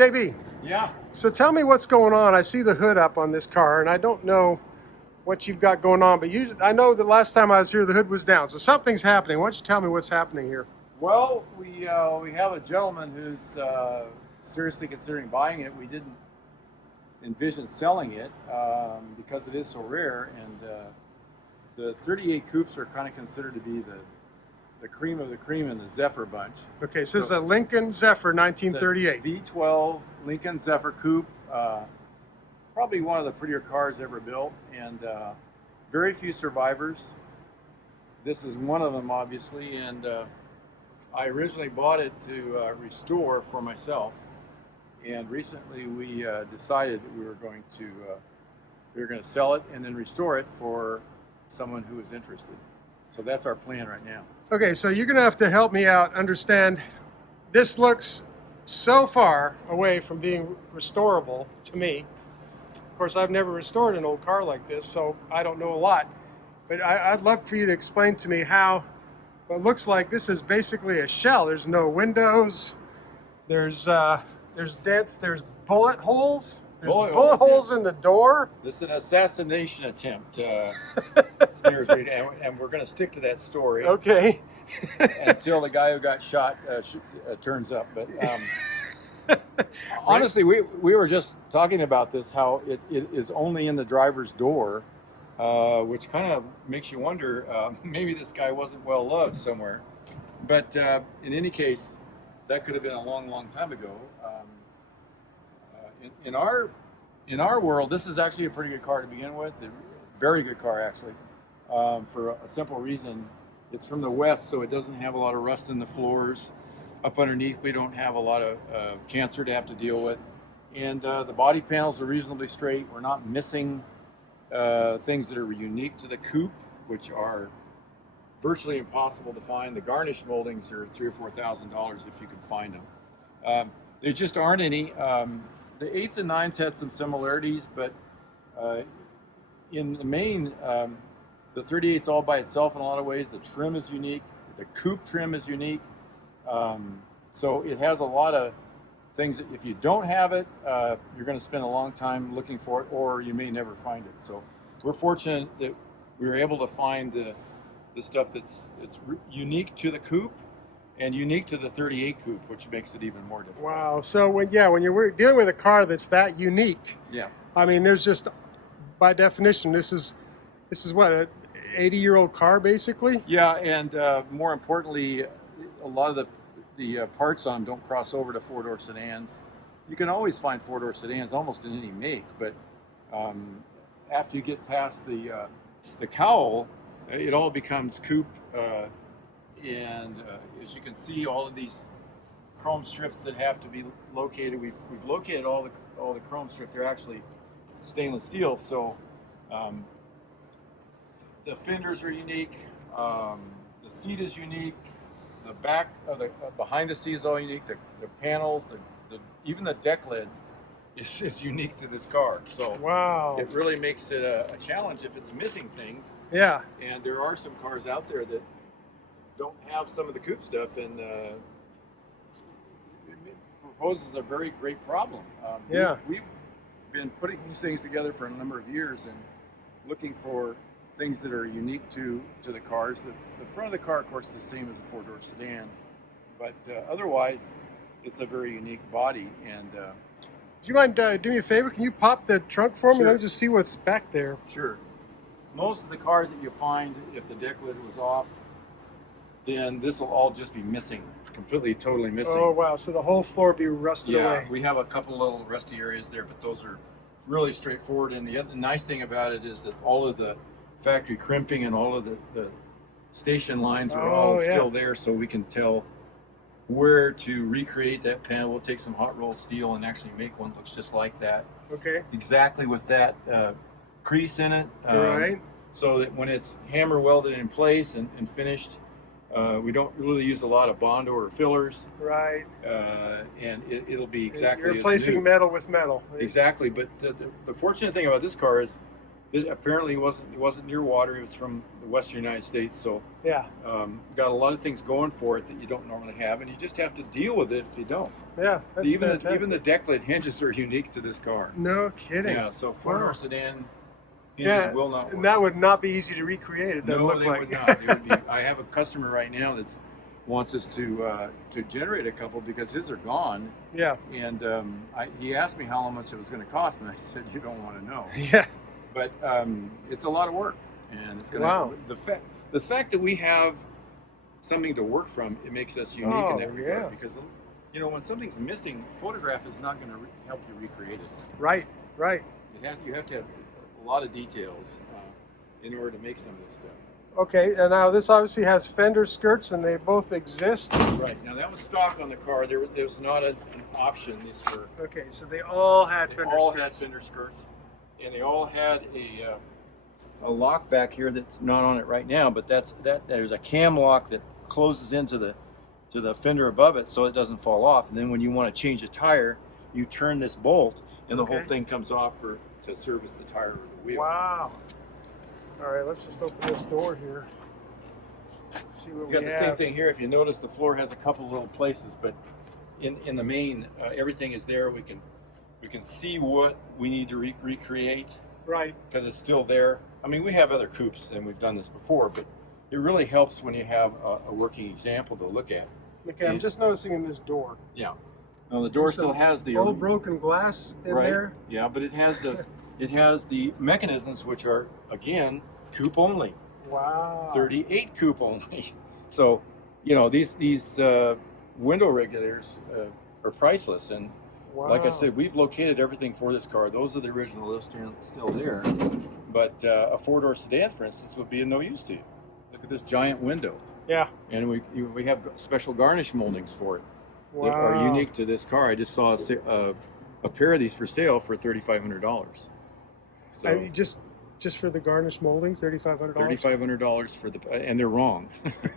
JB. Yeah. So tell me what's going on. I see the hood up on this car, and I don't know what you've got going on, but I know the last time I was here, the hood was down. So something's happening. Why don't you tell me what's happening here? Well, we have a gentleman who's seriously considering buying it. We didn't envision selling it because it is so rare, and the 38 coupes are kind of considered to be the cream of the cream in the Zephyr bunch. Okay, so this is a Lincoln-Zephyr 1938. V12 Lincoln-Zephyr coupe. Probably one of the prettier cars ever built, and very few survivors. This is one of them, obviously, and I originally bought it to restore for myself, and recently we decided that we were going to sell it and then restore it for someone who is interested. So that's our plan right now. Okay, so you're gonna have to help me out understand. This looks so far away from being restorable to me. Of course, I've never restored an old car like this, so I don't know a lot. But I'd love for you to explain to me how what looks like this is basically a shell. There's no windows. There's dents. There's bullet holes. There's bullet holes in the door. This is an assassination attempt, and we're going to stick to that story. Okay. Until the guy who got shot turns up. But honestly, we were just talking about this, how it is only in the driver's door, which kind of makes you wonder, maybe this guy wasn't well loved somewhere. But in any case, that could have been a long, long time ago. In our world, this is actually a pretty good car to begin with. A very good car, actually, for a simple reason. It's from the West, so it doesn't have a lot of rust in the floors. Up underneath, we don't have a lot of cancer to have to deal with. And the body panels are reasonably straight. We're not missing things that are unique to the coupe, which are virtually impossible to find. The Garnish moldings are $3,000 or $4,000 if you can find them. There just aren't any. The 8s and 9s had some similarities, but in the main, the 38's all by itself in a lot of ways. The trim is unique. The coupe trim is unique. So it has a lot of things that if you don't have it, you're going to spend a long time looking for it, or you may never find it. So we're fortunate that we were able to find the stuff that's unique to the coupe and unique to the 38 coupe, which makes it even more difficult. Wow. So when you're dealing with a car that's that unique, yeah. I mean, there's just, by definition, this is what, an 80-year-old car, basically? Yeah, and more importantly, a lot of the parts on them don't cross over to four-door sedans. You can always find four-door sedans almost in any make, but after you get past the cowl, it all becomes coupe. And as you can see, all of these chrome strips that have to be located, we've located all the chrome strip. They're actually stainless steel, so the fenders are unique. The seat is unique. The back of the behind the seat is all unique. The panels, even the deck lid is unique to this car. So wow, it really makes it a challenge if it's missing things. Yeah. And there are some cars out there that don't have some of the coupe stuff, and it proposes a very great problem. Yeah. We've been putting these things together for a number of years and looking for things that are unique to the cars. The front of the car, of course, is the same as a four-door sedan, but otherwise, it's a very unique body. And do you mind doing me a favor? Can you pop the trunk for me? Sure. Let me just see what's back there. Sure. Most of the cars that you find, if the deck lid was off, then this will all just be missing, completely, totally missing. Oh wow! So the whole floor will be rusted away. Yeah, we have a couple little rusty areas there, but those are really straightforward. And the other nice thing about it is that all of the factory crimping and all of the station lines are all still there, so we can tell where to recreate that panel. We'll take some hot rolled steel and actually make one that looks just like that. Okay. Exactly with that crease in it. Right. So that when it's hammer welded in place and finished, we don't really use a lot of Bondo or fillers. Right. And it'll be exactly You're replacing as new. metal with metal. Exactly. But the fortunate thing about this car is It apparently wasn't near water. It was from the western United States, so Yeah. got a lot of things going for it that you don't normally have, and you just have to deal with it if you don't. Yeah, that's fantastic. Even the deck lid hinges are unique to this car. No kidding. Yeah, so four-door sedan hinges Yeah, will not work. and that would not be easy to recreate. It doesn't No, look they like. would not. They would be, I have a customer right now that wants us to generate a couple because his are gone. Yeah. And he asked me how much it was going to cost, and I said, "You don't want to know." Yeah. But it's a lot of work, and it's going to. Wow. The fact that we have something to work from, it makes us unique in that regard. Yeah. Because when something's missing, photograph is not going to help you recreate it. Right. Right. You have to have a lot of details in order to make some of this stuff. Okay, and now this obviously has Fender Skirts, and they both exist. Right. Now that was stock on the car. There was not an option. These were. Okay, so they all had They Fender all Skirts. had Fender Skirts, and they all had a lock back here that's not on it right now. But there's a cam lock that closes into the fender above it, so it doesn't fall off. And then when you want to change a tire, you turn this bolt, and the whole thing comes off to service the tire or the wheel. Wow. All right, let's just open this door here. See what You got we the have. same thing here. If you notice, the floor has a couple little places, but in the main, everything is there. We can see what we need to recreate Right. because it's still there. I mean, we have other coupes and we've done this before, but it really helps when you have a working example to look at. Okay, I'm just noticing in this door. Yeah. Now the door There's still some has the old broken glass in there. Yeah, but it has the mechanisms, which are again Coupe-Only. Wow. 38 Coupe-Only. So, these window regulators are priceless. And Wow. like I said, we've located everything for this car. Those are the original list still there. But a four-door sedan, for instance, would be of no use to you. Look at this giant window. Yeah. And we have special Garnish moldings for it Wow. that are unique to this car. I just saw a pair of these for sale for $3,500. So just for the Garnish molding, $3,500. $3,500 for and they're wrong.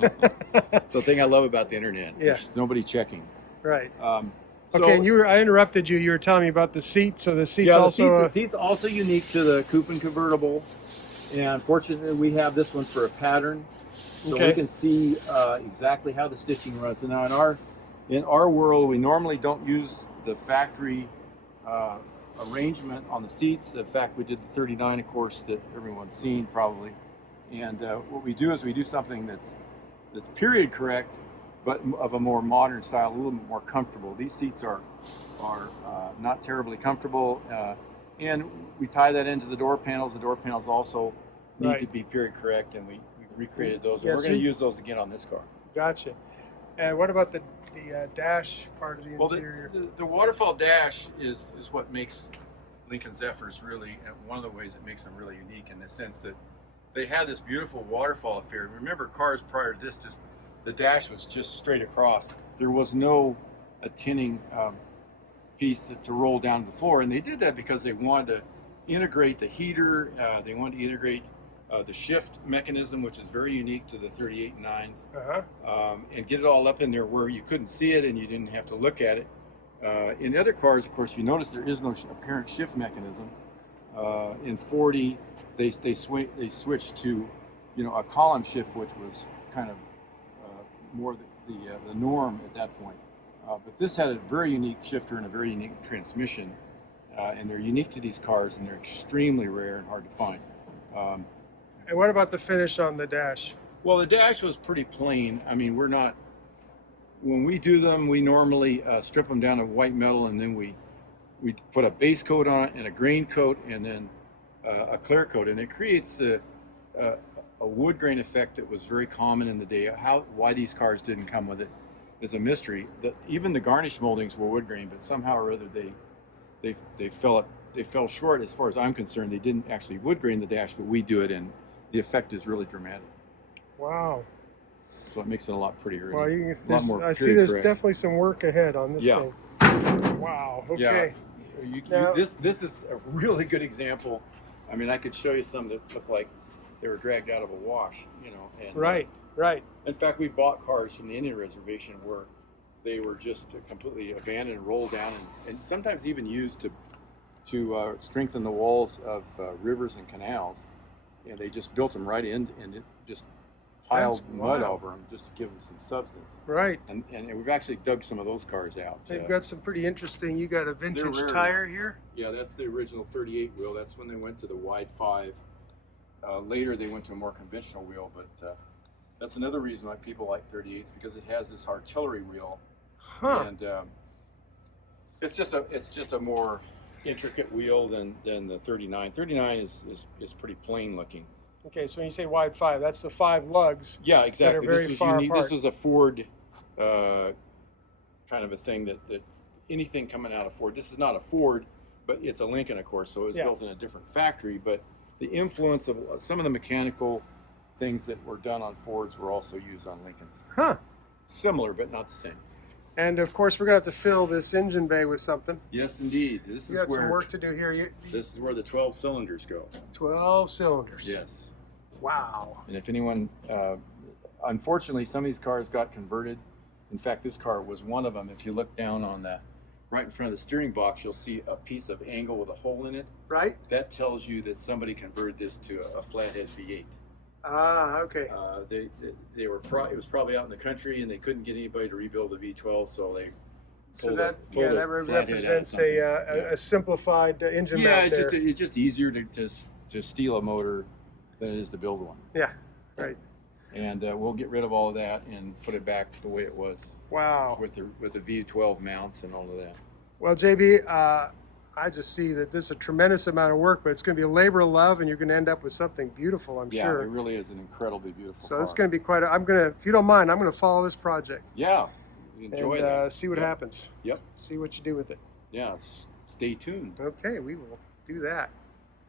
It's the thing I love about the internet. Yeah. There's nobody checking. Right. So, Okay, and I interrupted you. You were telling me about the seat. So the seat's yeah, also the seat's also unique to the coupe and convertible. And fortunately, we have this one for a pattern, so we can see exactly how the stitching runs. And now in our world, we normally don't use the factory arrangement on the seats. In fact, we did the 39, of course, that everyone's seen probably. And what we do is we do something that's period correct, but of a more modern style, a little bit more comfortable. These seats are not terribly comfortable, and we tie that into the door panels. The door panels also need to be period correct, and we've recreated those. And we're going to use those again on this car. Gotcha. And what about the dash part of the interior? The Waterfall Dash is what makes Lincoln-Zephyrs really, one of the ways it makes them really unique in the sense that they had this beautiful waterfall affair. Remember, cars prior to this, the dash was just straight across. There was no tinning piece to roll down to the floor, and they did that because they wanted to integrate the heater. They wanted to integrate the shift mechanism, which is very unique to the 38 and 9s, and get it all up in there where you couldn't see it and you didn't have to look at it. In other cars, of course, you notice there is no apparent shift mechanism. In 40, they switched to a column shift, which was kind of more the norm at that point. But this had a very unique shifter and a very unique transmission, and they're unique to these cars, and they're extremely rare and hard to find. And what about the finish on the dash? Well, the dash was pretty plain. I mean, when we do them, we normally strip them down to white metal, and then we put a base coat on it and a grain coat and then a clear coat, and it creates a wood grain effect that was very common in the day. Why these cars didn't come with it is a mystery. Even the Garnish moldings were wood grain, but somehow or other they fell short. As far as I'm concerned, they didn't actually wood grain the dash, but we do it, and the effect is really dramatic. Wow. So it makes it a lot prettier. Well, a lot more I see there's correct. definitely some work ahead on this thing. Wow. Okay. Yeah. This is a really good example. I mean, I could show you some that look like they were dragged out of a wash, And, right. In fact, we bought cars from the Indian reservation where they were just completely abandoned and rolled down, and sometimes even used to to strengthen the walls of rivers and canals, and they just built them right in, and it just piled mud over them just to give them some substance. Right. And we've actually dug some of those cars out. They've got some pretty interesting. You got a vintage tire here. Yeah, that's the original 38 wheel. That's when they went to the wide 5. Later they went to a more conventional wheel, but that's another reason why people like 38s, because it has this artillery wheel. Huh. And it's just a more intricate wheel than the 39. 39 is pretty plain looking. Okay, so when you say wide 5, that's the 5 lugs. Yeah, exactly. That are very far apart. This was a Ford kind of a thing that anything coming out of Ford. This is not a Ford, but it's a Lincoln, of course. So it was built in a different factory. But the influence of some of the mechanical things that were done on Fords were also used on Lincolns. Huh. Similar, but not the same. And of course, we're gonna have to fill this engine bay with something. Yes, indeed. You got some work to do here. This is where the 12 cylinders go. 12 cylinders. Yes. Wow. And if anyone, unfortunately, some of these cars got converted. In fact, this car was one of them. If you look down on right in front of the steering box, you'll see a piece of angle with a hole in it. Right. That tells you that somebody converted this to a flathead V8. Ah, okay. They were it was probably out in the country, and they couldn't get anybody to rebuild the V12, so they. That represents a simplified engine mount there. It's just easier to steal a motor than it is to build one. Yeah, right. And we'll get rid of all of that and put it back the way it was. Wow. With the V12 mounts and all of that. Well, JB, I just see that this is a tremendous amount of work, but it's going to be a labor of love, and you're going to end up with something beautiful, I'm sure. Yeah, it really is an incredibly beautiful car. It's going to be quite if you don't mind, I'm going to follow this project. Yeah, enjoy that. See what happens. Yep. See what you do with it. Yeah, stay tuned. Okay, we will do that.